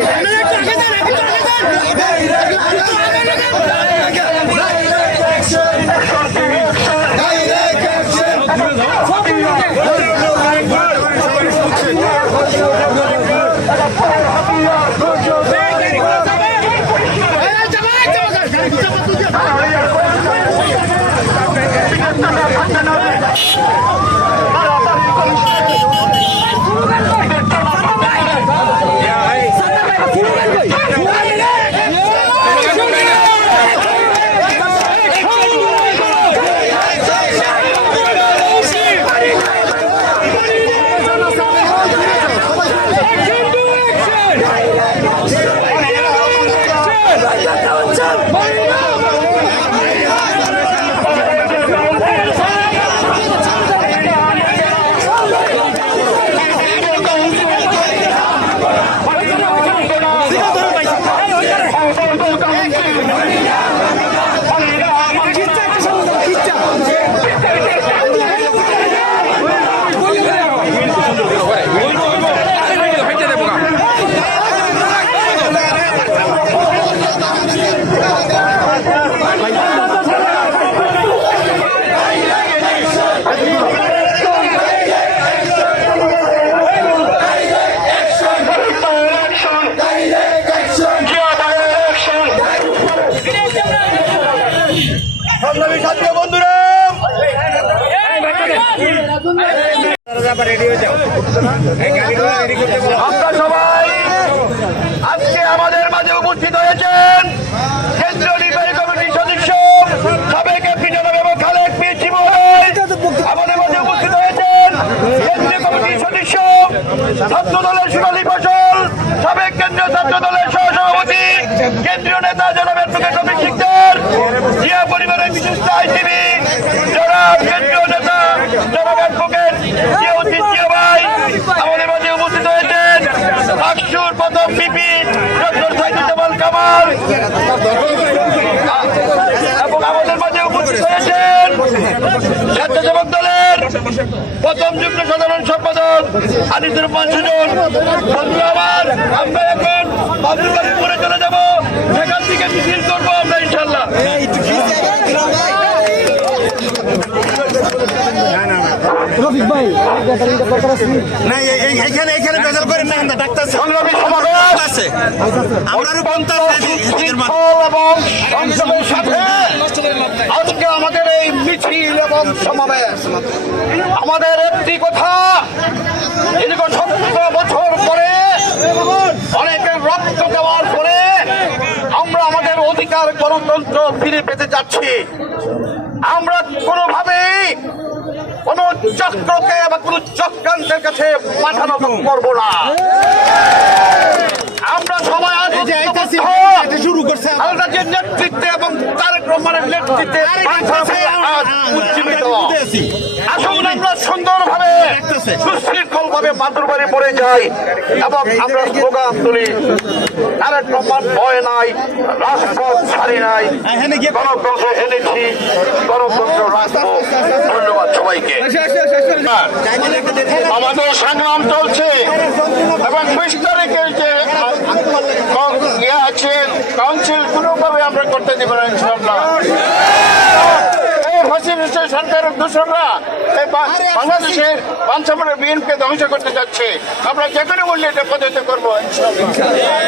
Yeah. বন্ধুরা। আজকে আমাদের মাঝে উপস্থিত হয়েছেন কেন্দ্রীয় কমিটির আমাদের মাঝে উপস্থিত হয়েছেন কেন্দ্রীয় কমিটির ছাত্র দলের সোনালী ফসল, সাবেক কেন্দ্রীয় ছাত্র দলের সহসভাপতি কেন্দ্রীয় নেতা জনাব অ্যাডভোকেট রবি সিকদার জিয়া পরিবারের বিশিষ্ট আইনজীবী জনাব কেন্দ্রীয় নেতা জনাব অ্যাডভোকেট জিয়াউদ্দিন জিয়া আমাদের মাঝে উপস্থিত হয়েছেন আকসুর প্রথম আমাদের মাঝে উপস্থিত হয়েছেন স্বেচ্ছাসেবক দলের প্রথম যুগ্ম সাধারণ সম্পাদক আনিসুর রহমান সুজন। বন্ধু আমার, আমরা এখন বাবুবাড়িপুরে চলে যাব সেখান থেকে মিছিল করব আমরা ইনশাল্লাহ রফিক ভাই ব্যাটারিটা দরকার আছে। না এইখানে এইখানে করেন আমরা আছে। এবং সাথে আজকে আমাদের এই মিছিল এবং সমাবেশ। আমাদের একটি কথা দীর্ঘ সতেরো বছর পরে অনেকের রক্ত দেওয়ার পরে আমরা আমাদের অধিকার গণতন্ত্র ফিরে পেতে যাচ্ছি। আমরা কোনোভাবেই কোন চক্রকে বা কোন চক্রান্তের কাছে নত করব না। আমরা সবাই। শুরু করছে। খালেদা জিয়ার নেতৃত্বে এবং তারেক রহমানের নেতৃত্বে উজ্জীবিত। আসুন আমরা সুন্দরভাবে সুশৃঙ্খল ভাবে মাতৃবাড়ি পড়ে যাই এবং আমরা স্লোগান তুলি তারেক রহমান ভয় নাই রাজপথ ছাড়ি নাই গিয়ে গণতন্ত্র এনেছি সবাইকে। আমাদের সংগ্রাম চলছে এবং বিশ তারিখের যে ইয়ে আছে কাউন্সিল কোনোভাবে আমরা করতে দেবো না ইনশাল্লাহ এই ফসিল সরকারের দূষণরা এই বা- বাংলাদেশের পাঞ্চামের বিএনপি ধ্বংস করতে যাচ্ছে। আমরা যে কোনো মূল্যে এটা পদ্ধতি করব ইনশাল্লাহ